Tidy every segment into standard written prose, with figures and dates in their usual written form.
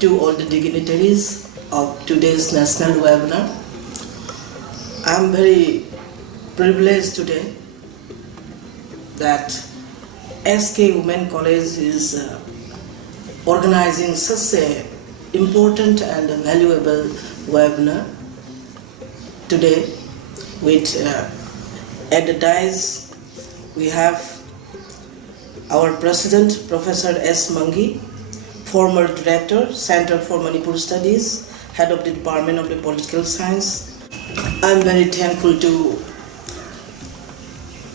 to all the dignitaries of today's national webinar. I am very privileged today that SK Women College is organizing such a important and valuable webinar today. With at the dais we have our President, Professor S. Mangi, former Director, Center for Manipur Studies, Head of the Department of the Political Science. I am very thankful to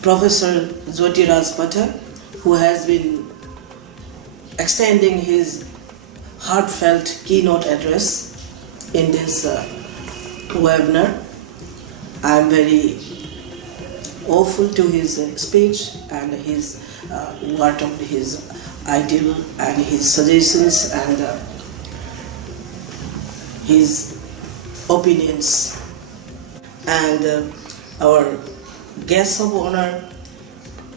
Professor Jyotiraj Pathak, who has been extending his heartfelt keynote address in this webinar. I am very awful to his speech and his what of his ideal and his suggestions and his opinions. And our guest of honor,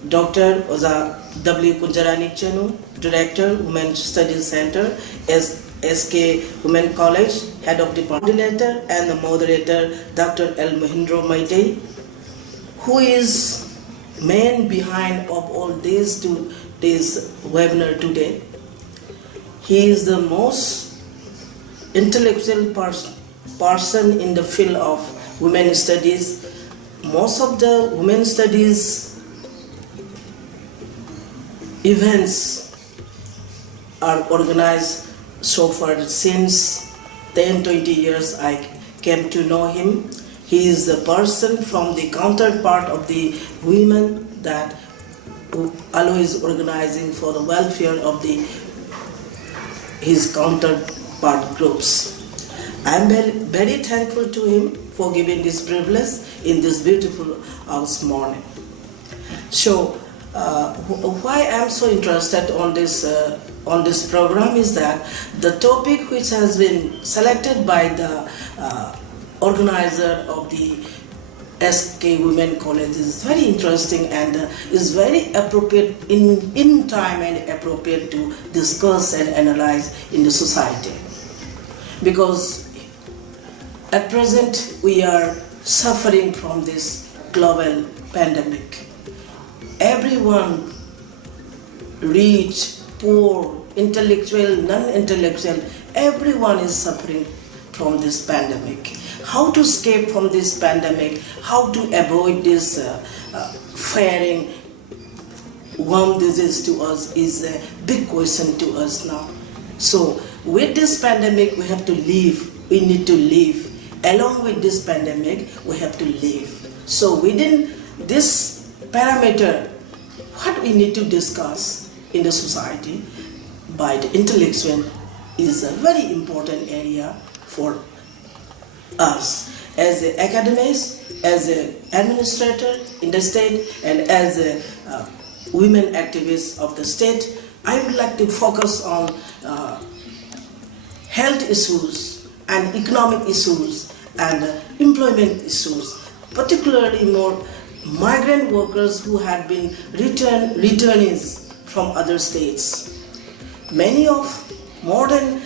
Dr. Oza W. Kunjarani Chanu, Director, Women's Studies Center, SK Women College, Head of Department, and the moderator, Dr. L. Mahindra Maitei, who is man behind of all this webinar today. He is the most intellectual person in the field of women studies. Most of the women studies events are organized so far since 10-20 years I came to know him. He is the person from the counterpart of the women that always organizing for the welfare of his counterpart groups. I am very thankful to him for giving this privilege in this beautiful house morning. So, why I am so interested on this program is that the topic which has been selected by the organizer of the SK Women College is very interesting and is very appropriate in time and appropriate to discuss and analyze in the society. Because at present we are suffering from this global pandemic. Everyone, rich, poor, intellectual, non-intellectual, everyone is suffering from this pandemic. How to escape from this pandemic, how to avoid this faring worm disease to us is a big question to us now. So with this pandemic we have to live, we need to live. Along with this pandemic we have to live. So within this parameter, what we need to discuss in the society by the intellectual is a very important area for us as an academics, as an administrator in the state, and as a women activists of the state. I would like to focus on health issues and economic issues and employment issues, particularly more migrant workers who had been returnees from other states. Many of more than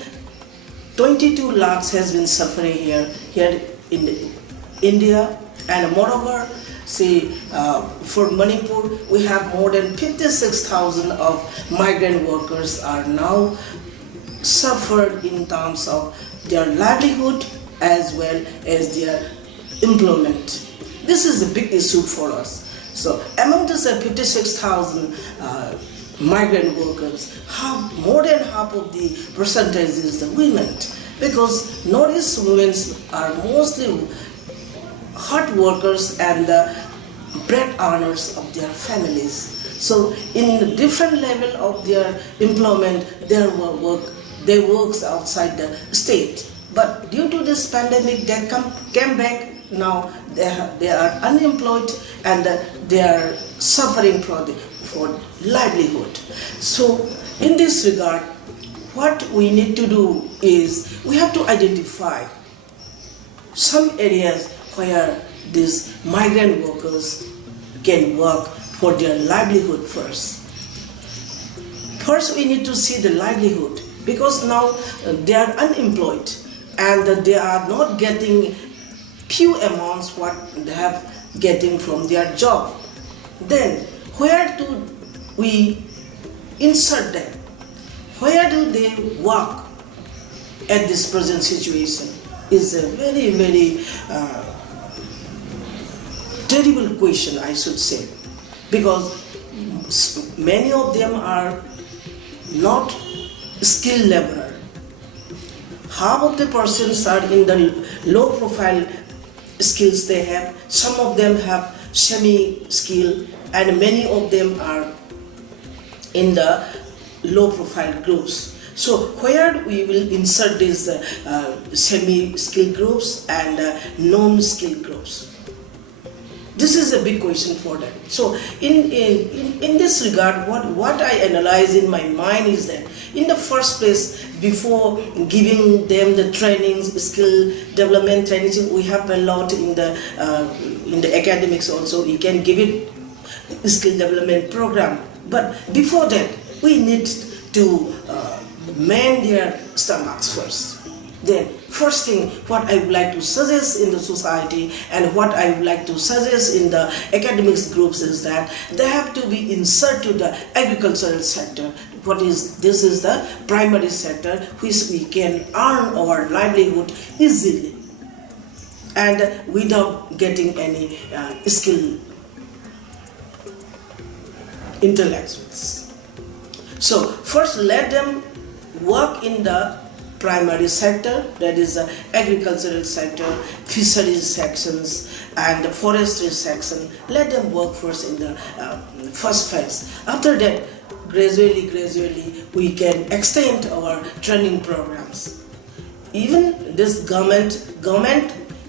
22 lakhs has been suffering here in India, and moreover, for Manipur, we have more than 56,000 of migrant workers are now suffered in terms of their livelihood as well as their employment. This is a big issue for us. So among this 56,000 migrant workers, more than half of the percentage is the women, because Northeast women are mostly hard workers and the bread earners of their families. So in the different level of their employment, they work outside the state. But due to this pandemic, they came back. Now they are unemployed and they are suffering for livelihood. So in this regard, what we need to do is we have to identify some areas where these migrant workers can work for their livelihood first. First, we need to see the livelihood, because now they are unemployed and they are not getting few amounts what they have getting from their job. Then where do we insert them? Where do they work at this present situation is a very, very terrible question, I should say, because many of them are not skilled laborer. Half of the persons are in the low profile skills they have. Some of them have semi-skill and many of them are in the low profile groups. So where we will insert these semi-skilled groups and non-skilled groups? This is a big question for them. So in this regard, what I analyze in my mind is that in the first place, before giving them the trainings, skill development trainings, we have a lot in the academics also. We can give it skill development program. But before that, we need to mend their stomachs first. Then, first thing, what I would like to suggest in the society and what I would like to suggest in the academics groups is that they have to be inserted to the agricultural sector. This is the primary sector which we can earn our livelihood easily and without getting any skill intellectuals. So first let them work in the primary sector, that is the agricultural sector, fisheries sections and the forestry section. Let them work first in the first phase. After that, gradually we can extend our training programs. Even this government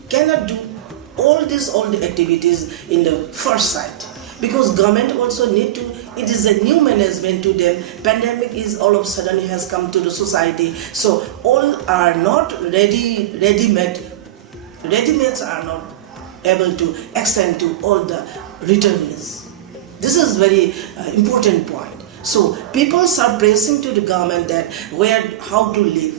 cannot do all the activities in the first site, because government also need to, it is a new management to them. Pandemic is all of a sudden has come to the society, so all are not ready-mades are not able to extend to all the returnees. This is very important point. So people are pressing to the government that how to live.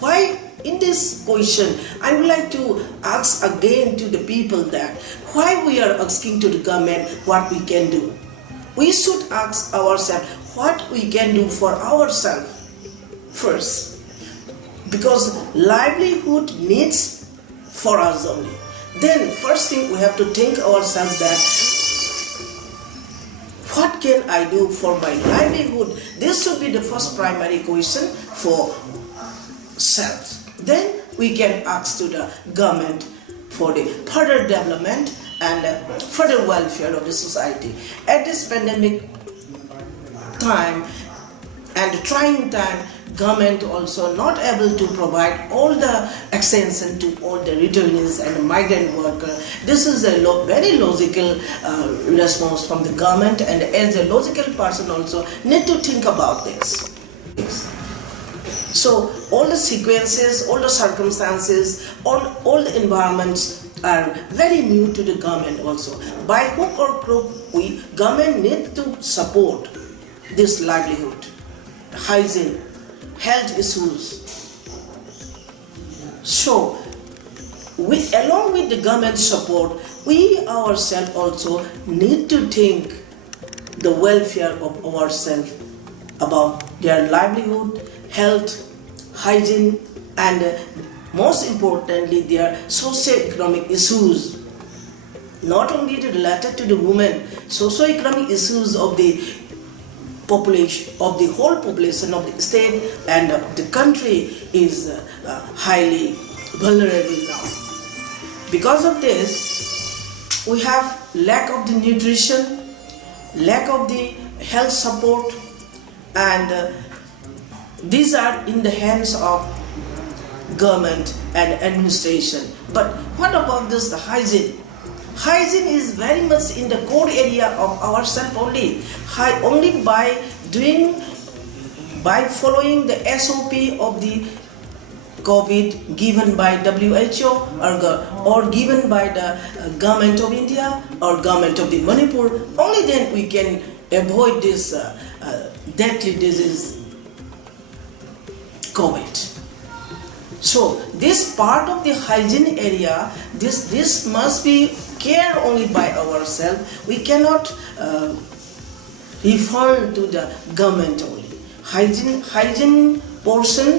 Why? In this question, I would like to ask again to the people that why we are asking to the government what we can do. We should ask ourselves what we can do for ourselves first, because livelihood needs for us only. Then first thing we have to think ourselves that what can I do for my livelihood? This should be the first primary question for self. Then we can ask to the government for the further development and further welfare of the society. At this pandemic time and trying time, government also not able to provide all the extension to all the returnees and migrant workers. This is a very logical response from the government, and as a logical person also need to think about this. So all the sequences, all the circumstances, all the environments are very new to the government also. By hook or crook, government need to support this livelihood, hygiene, health issues. So, along with the government support, we ourselves also need to think the welfare of ourselves, about their livelihood, health, hygiene, and most importantly their socio-economic issues. Not only related to the women, socio-economic issues of the population, of the whole population of the state and the country is highly vulnerable now. Because of this, we have lack of the nutrition, lack of the health support, and these are in the hands of government and administration. But what about this, the hygiene? Hygiene is very much in the core area of ourselves only. Only by following the SOP of the COVID given by WHO or given by the government of India or government of the Manipur, only then we can avoid this deadly disease. COVID. So this part of the hygiene area, this must be cared only by ourselves. We cannot refer to the government only. Hygiene portion,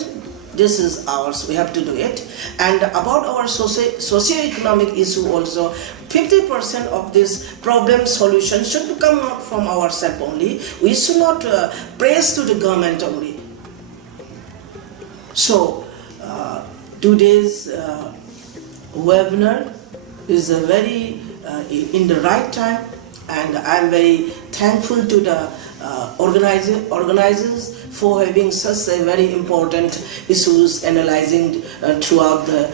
this is ours, we have to do it. And about our socio-economic issue also, 50% of this problem solution should come out from ourselves only. We should not praise to the government only. So today's webinar is a very in the right time, and I am very thankful to the organizers for having such a very important issues analyzing throughout the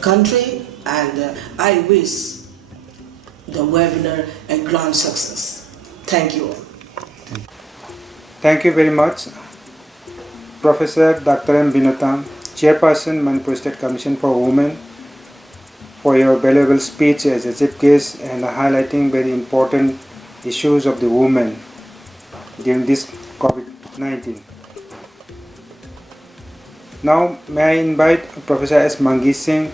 country, and I wish the webinar a grand success. Thank you all. Thank you very much, Professor Dr. M. Binota, Chairperson, Manipur State Commission for Women, for your valuable speech as a chief guest and highlighting very important issues of the women during this COVID-19. Now, may I invite Professor S. Mangi Singh,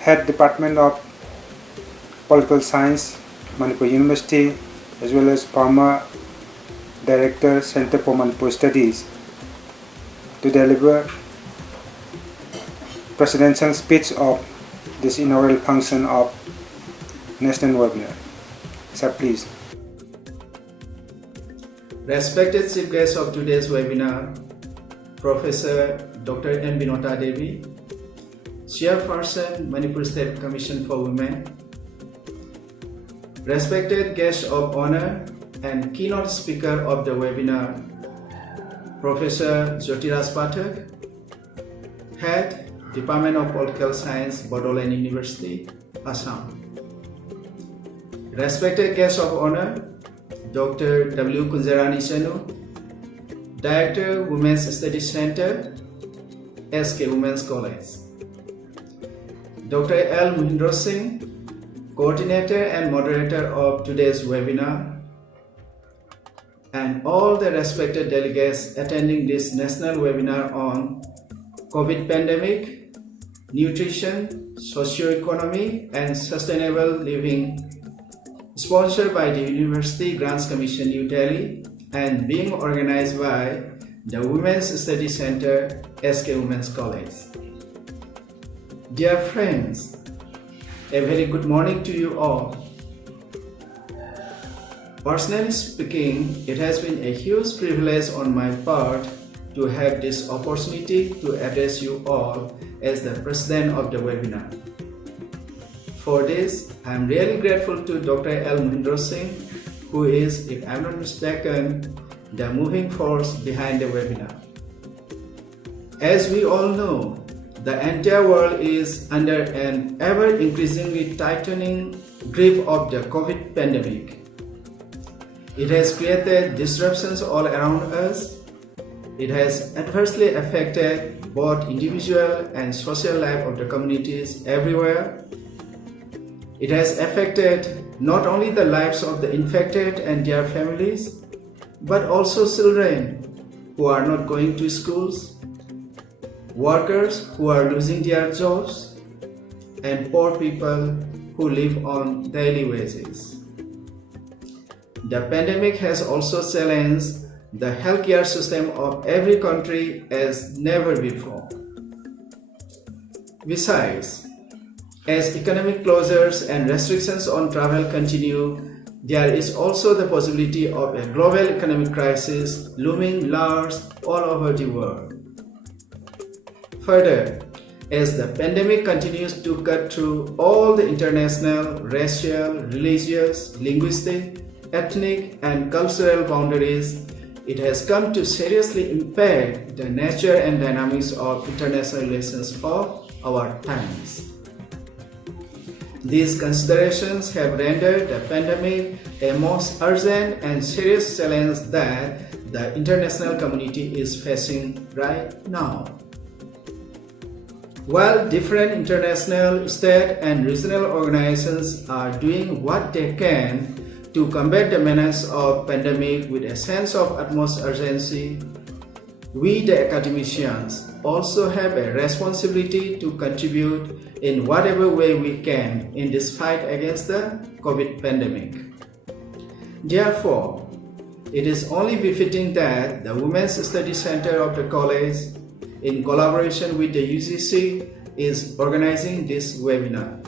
Head Department of Political Science, Manipur University, as well as former Director, Center for Manipur Studies, to deliver presidential speech of this inaugural function of National Webinar. Sir, please. Respected chief guest of today's webinar, Professor Dr. M. Binota Devi, Chairperson, Manipur State Commission for Women, respected guest of honor and keynote speaker of the webinar, Professor Jyotiraj Pathak, Head, Department of Political Science, Bodoland University, Assam. Respected guest of honor, Dr. W. Kunjarani Senu, Director, Women's Studies Center, S.K. Women's College. Dr. L. Mohindra Singh, Coordinator and Moderator of today's webinar, and all the respected delegates attending this national webinar on COVID pandemic, nutrition, socio-economy, and sustainable living, sponsored by the University Grants Commission New Delhi and being organized by the Women's Studies Center, S.K. Women's College. Dear friends, a very good morning to you all. Personally speaking, it has been a huge privilege on my part to have this opportunity to address you all as the president of the webinar. For this, I am really grateful to Dr. L. Mohindra Singh, who is, if I am not mistaken, the moving force behind the webinar. As we all know, the entire world is under an ever-increasingly tightening grip of the COVID pandemic. It has created disruptions all around us. It has adversely affected both individual and social life of the communities everywhere. It has affected not only the lives of the infected and their families, but also children who are not going to schools, workers who are losing their jobs, and poor people who live on daily wages. The pandemic has also challenged the healthcare system of every country as never before. Besides, as economic closures and restrictions on travel continue, there is also the possibility of a global economic crisis looming large all over the world. Further, as the pandemic continues to cut through all the international, racial, religious, linguistic, ethnic, and cultural boundaries, it has come to seriously impact the nature and dynamics of international relations of our times. These considerations have rendered the pandemic a most urgent and serious challenge that the international community is facing right now. While different international, state, and regional organizations are doing what they can to combat the menace of pandemic with a sense of utmost urgency, We, the academicians, also have a responsibility to contribute in whatever way we can in this fight against the COVID pandemic. Therefore, it is only befitting that the Women's Study Center of the college, in collaboration with the UGC, is organizing this webinar.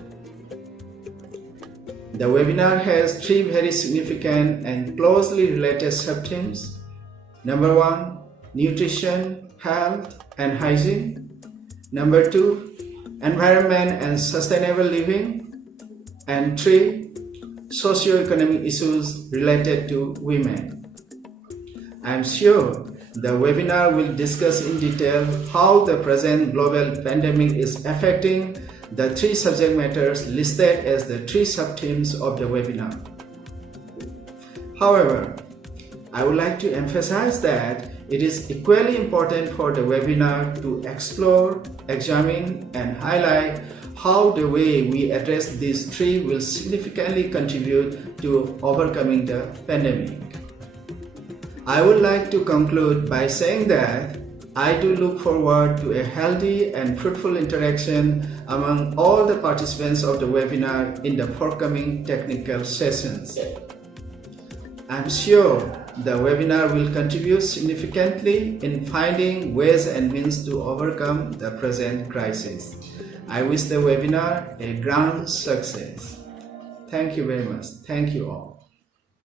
The webinar has three very significant and closely related sub-themes. Number 1, nutrition, health, and hygiene. Number 2, environment and sustainable living. And 3, socio-economic issues related to women. I am sure the webinar will discuss in detail how the present global pandemic is affecting the three subject matters listed as the three sub-themes of the webinar. However, I would like to emphasize that it is equally important for the webinar to explore, examine, and highlight how the way we address these three will significantly contribute to overcoming the pandemic. I would like to conclude by saying that I do look forward to a healthy and fruitful interaction among all the participants of the webinar in the forthcoming technical sessions. I'm sure the webinar will contribute significantly in finding ways and means to overcome the present crisis. I wish the webinar a grand success. Thank you very much. Thank you all.